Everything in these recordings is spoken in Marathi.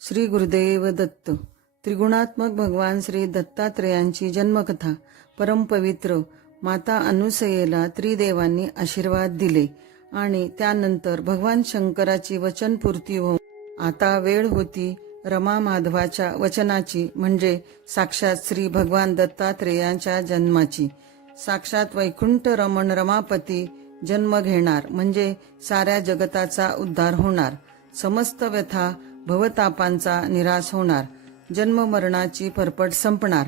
श्री गुरुदेव दत्त. त्रिगुणात्मक भगवान श्री दत्तात्रेयांची जन्मकथा परमपवित्र माता अनुसयेला त्रिदेवांनी आशीर्वाद दिले आणि त्यानंतर भगवान शंकराची वचनपूर्ती होऊन आता वेळ होती रमा माधवाच्या वचनाची म्हणजे साक्षात श्री भगवान दत्तात्रेयांच्या जन्माची. साक्षात वैकुंठ रमण रमापती जन्म घेणार म्हणजे साऱ्या जगताचा उद्धार होणार. समस्त व्यथा भवतापांचा निराश होणार. जन्म मरणाची संपणार.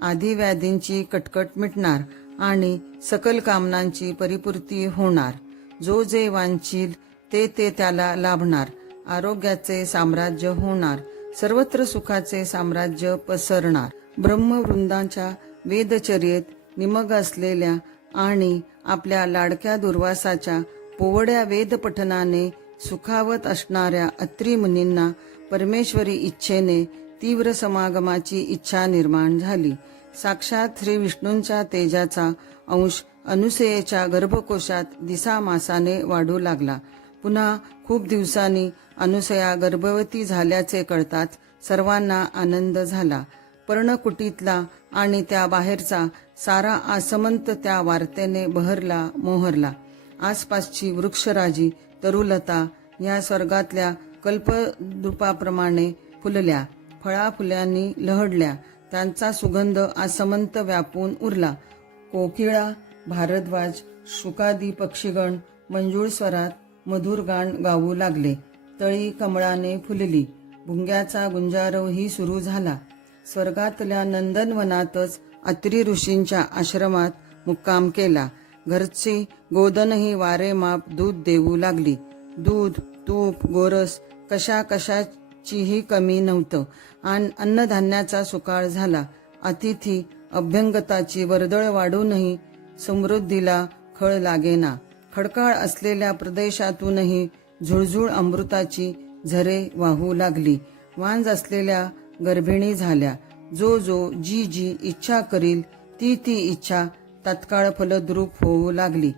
आधी व्याधींची कटकट मिटणार आणि सकल कामनांची परिपूर्ती होणार. जो जे वांछील ते ते त्याला लाभणार. आरोग्याचे साम्राज्य होणार. सर्वत्र सुखाचे साम्राज्य पसरणार. ब्रह्मवृंदाच्या वेदचर्येत निमग असलेल्या आणि आपल्या लाडक्या दुर्वासाच्या पोवड्या वेदपठनाने सुखावत असणाऱ्या अत्री मुनींना परमेश्वरी इच्छेने तीव्र समागमाची इच्छा निर्माण झाली. साक्षात श्री विष्णूंच्या तेजाचा अंश अनुसयेच्या गर्भकोशात दिसामासाने वाढू लागला. पुन्हा खूप दिवसांनी अनुसया गर्भवती झाल्याचे कळताच सर्वांना आनंद झाला. पर्णकुटीतला आणि त्या बाहेरचा सारा आसमंत त्या वार्तेने बहरला मोहरला. आसपासची वृक्षराजी तरुलता या स्वर्गातल्या कल्पदृपाप्रमाणे फुलल्या. फळाफुल्यांनी लहडल्या. त्यांचा सुगंध आसमंत व्यापून उरला. कोकिळा भारद्वाज शुकादी पक्षीगण मंजूळ स्वरात मधुर गाण गाऊ लागले. तळी कमळाने फुलली. भुंग्याचा गुंजारवही सुरू झाला. स्वर्गातल्या नंदनवनातच अत्री ऋषींच्या आश्रमात मुक्काम केला. घरची गोदनही वारे माप दूध देऊ लागली. दूध तूप गोरस कशा कशाचीही कमी नव्हतं. आणि अन्नधान्याचा सुकाळ झाला. अतिथी अभ्यंगताची वर्दळ वाढूनही समृद्धीला खळ लागेना. खडकाळ असलेल्या प्रदेशातूनही झुळझुळ अमृताची झरे वाहू लागली. वांज असलेल्या गर्भिणी झाल्या. जो जो जी जी इच्छा करील ती ती इच्छा तत्काळ फलद्रूप होऊ लागली.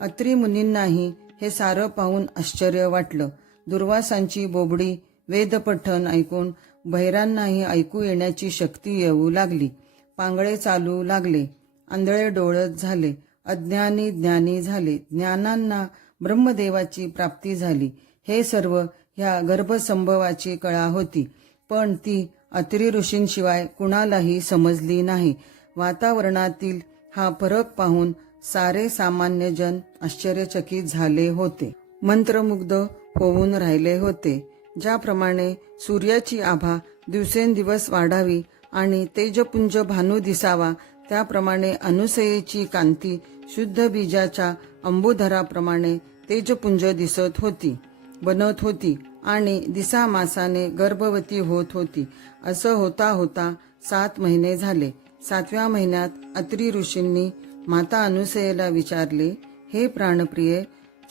अत्री मुनींनाही हे सारं पाहून आश्चर्य वाटलं. दुर्वासांची बोबडी वेदपठण ऐकून बहिरांनाही ऐकू येण्याची शक्ती येऊ लागली. पांगळे चालू लागले. आंधळे डोळत झाले. अज्ञानी ज्ञानी झाले. ज्ञानांना ब्रह्मदेवाची प्राप्ती झाली. हे सर्व ह्या गर्भसंभवाची कळा होती. पण ती अत्री ऋषींशिवाय कुणालाही समजली नाही. वातावरणातील हा फरक पाहून सारे सामान्य जन आश्चर्यचकित झाले होते. मंत्रमुग्ध होऊन राहिले होते ज्याप्रमाणे सूर्याची आभा दिवसेंदिवस वाढावी आणि तेजपुंज भानू दिसावा त्याप्रमाणे अनुसयेची कांती शुद्ध बीजाच्या अंबुधराप्रमाणे तेजपुंज दिसत होती बनत होती आणि दिसामासाने गर्भवती होत होती. असं होता होता सात महिने झाले. सातव्या महिन्यात अत्री ऋषींनी माता अनुसयेला विचारले हे प्राणप्रिय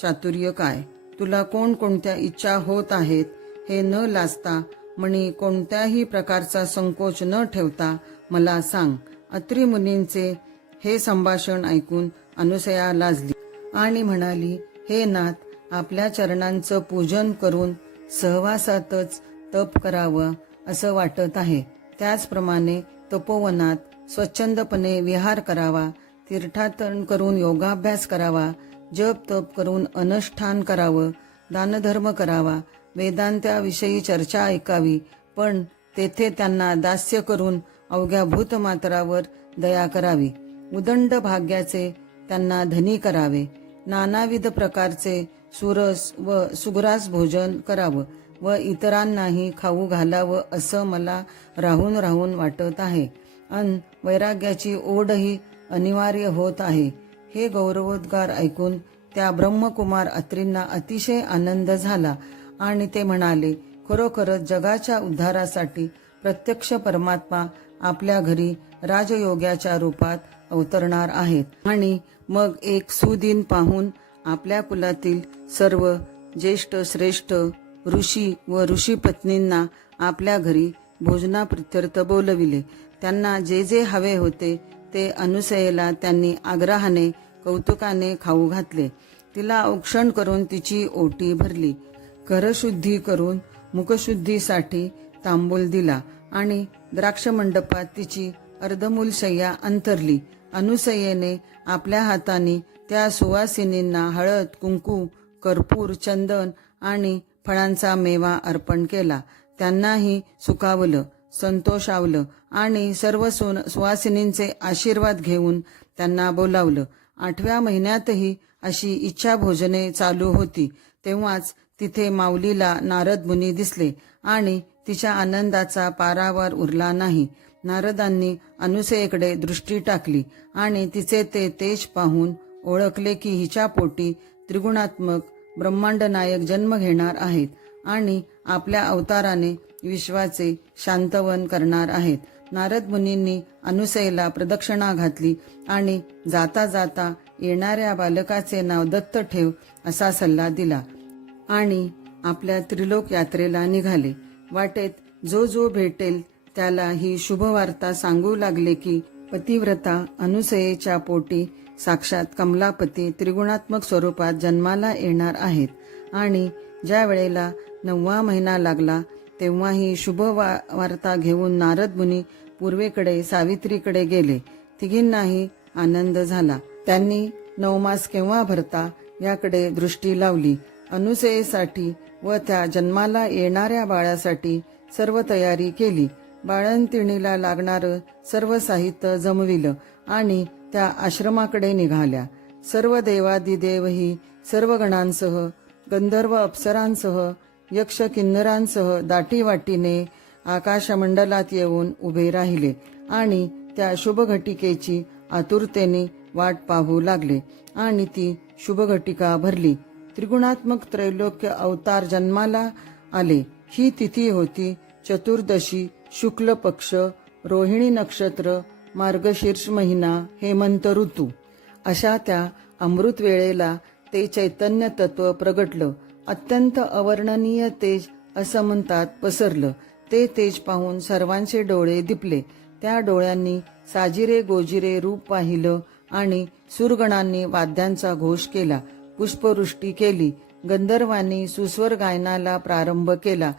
चातुर्य काय? तुला कोणकोणत्या इच्छा होत आहेत? हे न लाजता म्हणी कोणत्याही प्रकारचा संकोच न ठेवता मला सांग. अत्री मुनींचे हे संभाषण ऐकून अनुसया लाजली आणि म्हणाली हे नाथ आपल्या चरणांचं पूजन करून सहवासातच तप करावं असं वाटत आहे. त्याचप्रमाणे तपोवनात स्वच्छंदपणे विहार करावा तीर्थाटन करून योगाभ्यास करावा जप तप करून अनुष्ठान करावं दानधर्म करावा वेदांत्याविषयी चर्चा ऐकावी पण तेथे त्यांना दास्य करून अवघ्या भूतमात्रावर दया करावी. उदंड भाग्याचे त्यांना धनी करावे. नानाविध प्रकारचे सुरस व सुग्रास भोजन करावं व इतरांनाही खाऊ घालावं असं मला राहून राहून वाटत आहे. अन वैराग्याची ओढही अनिवार्य होत आहे. हे गौरवोद्गार ऐकून त्या ब्रह्मकुमार अत्रींना अतिशय आनंद झाला आणि ते म्हणाले खरोखरच जगाच्या उद्धारासाठी प्रत्यक्ष परमात्मा आपल्या घरी राजयोग्याच्या रूपात अवतरणार आहेत. आणि मग एक सुदिन पाहून आपल्या कुलातील सर्व ज्येष्ठ श्रेष्ठ ऋषी व ऋषी पत्नींना आपल्या घरी भोजनाप्रित्यर्थ बोलविले. त्यांना जे जे हवे होते ते अनुसयेला त्यांनी आग्रहाने कौतुकाने खाऊ घातले. तिला औक्षण करून तिची ओटी भरली. करशुद्धी करून मुखशुद्धीसाठी तांबूल दिला आणि द्राक्ष मंडपात तिची अर्धमूल शय्या अंतरली. अनुसयेने आपल्या हाताने त्या सुवासिनींना हळद कुंकू कर्पूर चंदन आणि फळांचा मेवा अर्पण केला. त्यांनाही सुखावलं. संतोषावलं आणि सर्व सुन- सुवासिनींचे आशीर्वाद घेऊन त्यांना बोलावलं. आठव्या महिन्यातही अशी इच्छा भोजने चालू होती. तेव्हाच तिथे माऊलीला नारद मुनी दिसले आणि तिच्या आनंदाचा पारावार उरला नाही. नारदांनी अनुसेकडे दृष्टी टाकली आणि तिचे ते तेज पाहून ओळखले की हिच्या पोटी त्रिगुणात्मक ब्रह्मांड नायक जन्म घेणार आहेत आणि आपल्या अवताराने विश्वाचे शांतवन करणार आहेत. नारद मुनींनी अनुसयेला प्रदक्षिणा घातली आणि जाता जाता येणाऱ्या बालकाचे नाव दत्त ठेव असा सल्ला दिला आणि आपल्या त्रिलोक यात्रेला निघाले. वाटेत जो जो भेटेल त्याला ही शुभवार्ता सांगू लागले की पतिव्रता अनुसयेच्या पोटी साक्षात कमलापती त्रिगुणात्मक स्वरूपात जन्माला येणार आहेत. आणि ज्या वेळेला नववा महिना लागला तेव्हा ही शुभ वा- वार्ता घेऊन नारद मुनी पूर्वेकडे सावित्रीकडे गेले. तिघींनाही आनंद झाला. त्यांनी नवमास केव्हा भरता याकडे दृष्टी लावली. अनुसयेसाठी व त्या जन्माला येणाऱ्या बाळासाठी सर्व तयारी केली. बाळंतिणीला लागणारं सर्व साहित्य जमविलं आणि त्या आश्रमाकडे निघाल्या. सर्व देवादिदेवही सर्व गणांसह गंधर्व अप्सरांसह यक्ष किन्नरांसह दाटीवाटीने आकाशमंडलात येऊन उभे राहिले आणि त्या शुभघटिकेची आतुरतेने वाट पाहू लागले आणि ती शुभघटिका भरली. त्रिगुणात्मक त्रैलोक्य अवतार जन्माला आले. ही तिथी होती चतुर्दशी शुक्ल पक्ष रोहिणी नक्षत्र मार्गशीर्ष महिना हेमंत ऋतू. अशा त्या अमृत वेळेला ते चैतन्य तत्व प्रगटलं. अत्यंत अवर्णनीय तेज असं म्हणतात पसरलं. ते तेज पाहून सर्वांचे डोळे दिपले. त्या डोळ्यांनी साजिरे गोजिरे रूप पाहिलं आणि सुरगणांनी वाद्यांचा घोष केला. पुष्पवृष्टी केली. गंधर्वांनी सुस्वर गायनाला प्रारंभ केला.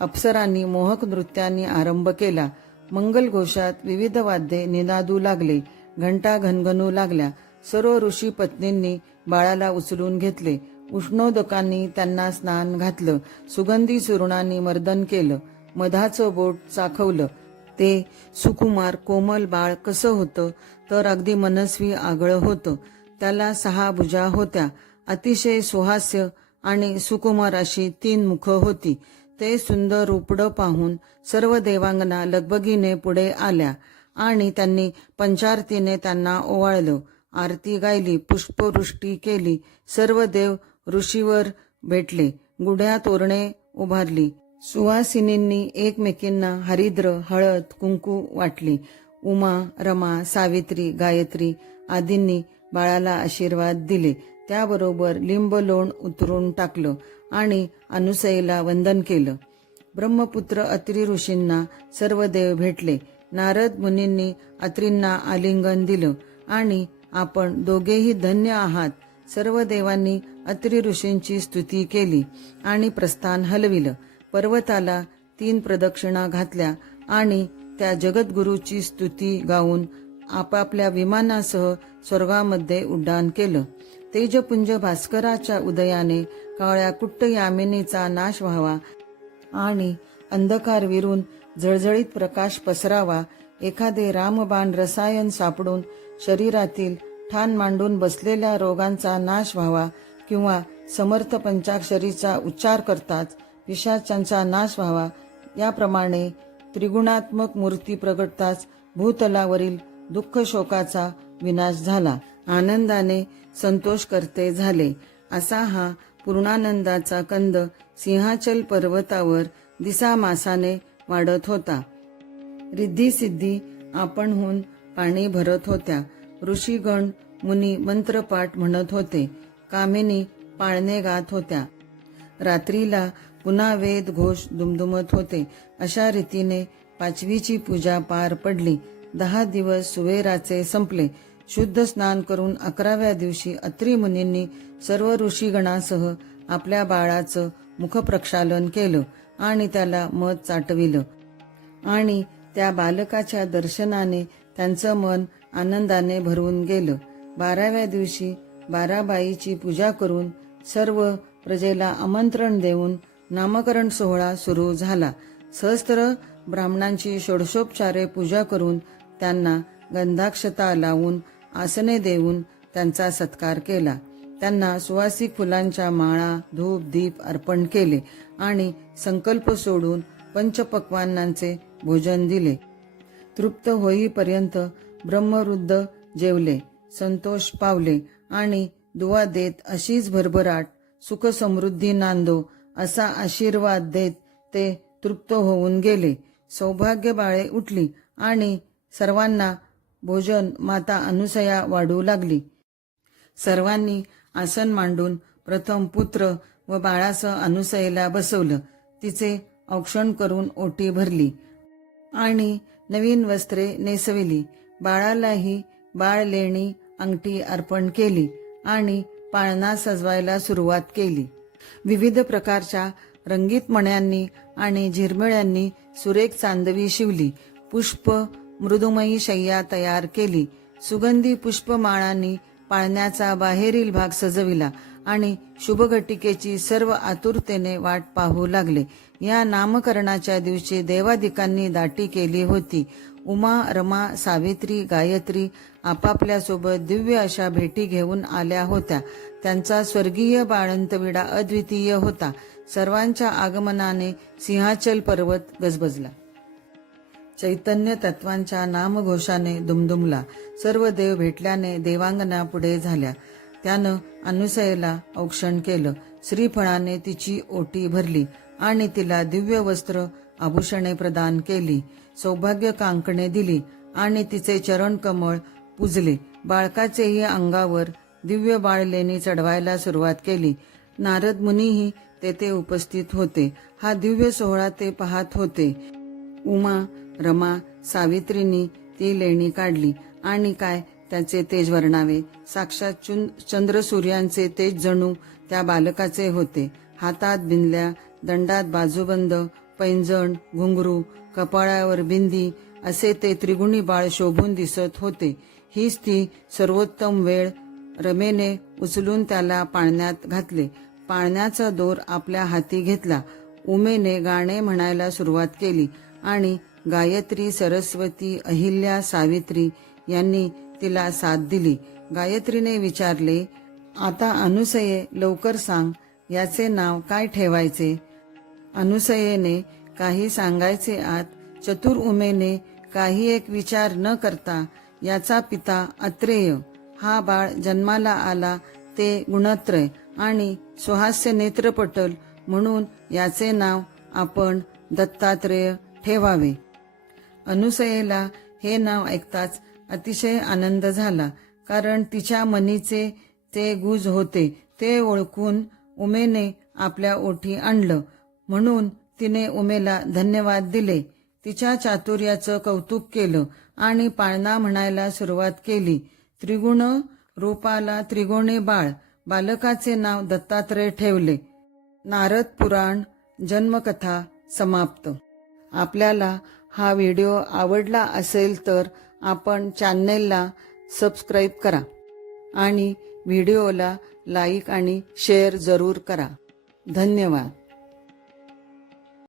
अप्सरांनी मोहक नृत्यांनी आरंभ केला. मंगल घोषात विविध वाद्ये निनादू लागले. घंटा घनघनू लागल्या. सर्व ऋषी पत्नींनी बाळाला उचलून घेतले. उष्णोदकांनी त्यांना स्नान घातलं सुगंधी सुरणांनी मर्दन केलं मधाचं बोट चाखवलं. ते सुकुमार कोमल बाळ कसं होतं तर अगदी मनस्वी आगळं होतं. त्याला सहा भुजा होत्या अतिशय सुहास्य आणि सुकुमार अशी तीन मुखं होती. ते सुंदर रूपडं पाहून सर्व देवांगना लगबगीने पुढे आल्या आणि त्यांनी पंचारतीने त्यांना ओवाळलं. आरती गायली पुष्पवृष्टी केली सर्व देव ऋषीवर भेटले. गुढ्या तोरणे उभारली. सुवासिनींनी एकमेकींना हरिद्र हळद कुंकू वाटली. उमा रमा सावित्री गायत्री आदींनी बाळाला आशीर्वाद दिले. त्याबरोबर लिंब लोण उतरून टाकलं आणि अनुसईला वंदन केलं. ब्रह्मपुत्र अत्री ऋषींना सर्व देव भेटले. नारद मुनींनी अत्रींना आलिंगन दिलं आणि आपण दोघेही धन्य आहात. सर्व देवांनी अत्रि ऋषींची स्तुती केली आणि प्रस्थान हलविलं. पर्वताला तीन प्रदक्षिणा घातल्या आणि त्या जगद्गुरूची स्तुती गाऊन आपापल्या विमानासह स्वर्गामध्ये उड्डाण केलं. तेजपुंज भास्कराच्या उदयाने काळ्या कुट्ट यामिनीचा नाश व्हावा आणि अंधकार विरून जळजळीत प्रकाश पसरावा एखादे रामबाण रसायन सापडून शरीरातील ठाण मांडून बसलेल्या रोगांचा नाश व्हावा किंवा समर्थ पंचाक्षरीचा उच्चार करताच पिशाचांचा नाश व्हावा. याप्रमाणे त्रिगुणात्मक मूर्ती प्रगटताच भूतलावरील दुःख शोकाचा विनाश झाला. आनंदाने संतोष करते झाले. असा हा पूर्णानंदाचा कंद सिंहाचल पर्वतावर दिसामासाने वाढत होता. रिद्धी सिद्धी आपणहून पाणी भरत होत्या. ऋषीगण मुनी मंत्रपाठ म्हणत होते कामिनी पाळणे गात होत्या. रात्रीला पुन्हा वेद घोष दुमदुमत होते. अशा रीतीने पाचवीची पूजा पार पडली. दहा दिवस सुवेराचे संपले. शुद्ध स्नान करून अकराव्या दिवशी अत्री मुनींनी सर्व ऋषीगणासह आपल्या बाळाचं मुखप्रक्षालन केलं आणि त्याला मध चाटविलं. आणि त्या बालकाच्या दर्शनाने त्यांचं मन आनंदाने भरून गेलं. बाराव्या दिवशी बाराबाईची पूजा करून सर्व प्रजेला आमंत्रण देऊन नामकरण सोहळा सुरू झाला. सहस्त्र ब्राह्मणांची षोडशोपचारे पूजा करून त्यांना गंधाक्षता लावून आसने देऊन त्यांचा सत्कार केला. त्यांना सुवासिक फुलांच्या माळा धूप दीप अर्पण केले आणि संकल्प सोडून पंचपक्वानांचे भोजन दिले. तृप्त होईपर्यंत ब्रह्मरुद्ध जेवले संतोष पावले आणि दुवा देत अशीच भरभराट सुखसमृद्धी नांदो असा आशीर्वाद देत ते तृप्त होऊन गेले. सौभाग्य बाळे उठली आणि सर्वांना भोजन माता अनुसया वाढू लागली. सर्वांनी आसन मांडून प्रथम पुत्र व बाळासह अनुसयेला बसवलं. तिचे औक्षण करून ओटी भरली आणि नवीन वस्त्रे नेसविली. बाळालाही बाळ लेणी अंगठी अर्पण केली आणि पाळणा सजवायला सुरुवात केली. विविध प्रकारच्या रंगीत मण्यांनी आणि झिरमिळ्यांनी सुरेख चांदवी शिवली. पुष्प मृदुमयी शय्या तयार केली. सुगंधी पुष्पमाळांनी पाळण्याचा बाहेरील भाग सजविला आणि शुभघटिकेची सर्व आतुरतेने वाट पाहू लागले. या नामकरणाच्या दिवशी देवादिकांनी दाटी केली होती. उमा रमा सावित्री गायत्री आपापल्यासोबत दिव्य अशा भेटी घेऊन आल्या होत्या. त्यांचा स्वर्गीय बाळंतविडा अद्वितीय होता. सर्वांच्या आगमनाने सिंहाचल पर्वत गजबजला. चैतन्य तत्वांच्या नामघोषाने दुमदुमला. सर्व देव भेटल्याने देवांगना पुढे झाल्या. त्यानं अनुसयेला औक्षण केलं. श्रीफळाने तिची ओटी भरली आणि तिला दिव्य वस्त्र आभूषणे प्रदान केली. सौभाग्य कांकणे दिली आणि तिचे चरण कमळ पुजले. बाळकाचेही अंगावर दिव्य बाळलेणी चढवायला सुरुवात केली. नारद मुनीही तेथे उपस्थित होते. हा दिव्य सोहळा ते पाहत होते. उमा रमा सावित्रींनी ती लेणी काढली. आणि काय? त्याचे तेज वर्णावे. साक्षात चुन चंद्र सूर्यांचे तेज जणू त्या बालकाचे होते. हातात बिंदल्या दंडात बाजूबंद पैंजण घुंगरू कपाळावर बिंदी असे ते त्रिगुणी बाळ शोभून दिसत होते. हीच ती सर्वोत्तम वेळ रमेने उचलून त्याला पाळण्यात घातले. पाळण्याचा दोर आपल्या हाती घेतला. उमेने गाणे म्हणायला सुरुवात केली आणि गायत्री सरस्वती अहिल्या सावित्री यांनी तिला साथ दिली. गायत्रीने विचारले आता अनुसये लवकर सांग याचे नाव काय ठेवायचे अनुसयेने काही सांगायचे आत चतुर उमेने काही एक विचार न करता याचा पिता अत्रेय हा बाळ जन्माला आला ते गुणत्रय आणि सुहास्य नेत्रपटल म्हणून याचे नाव आपण दत्तात्रेय ठेवावे. अनुसयेला हे नाव ऐकताच अतिशय आनंद झाला कारण तिच्या मनीचे ते गुज होते ते ओळखून उमेने आपल्या ओठी आणलं. म्हणून तिने उमेला धन्यवाद दिले. तिच्या चातुर्याचं कौतुक केलं आणि पाळणा म्हणायला सुरुवात केली. त्रिगुण रूपाला त्रिगुणे बाळ बालकाचे नाव दत्तात्रय ठेवले. नारद पुराण जन्मकथा समाप्त. आपल्याला हा व्हिडिओ आवडला असेल तर आपण चॅनेलला सबस्क्राईब करा आणि व्हिडिओला लाईक आणि शेअर जरूर करा. धन्यवाद.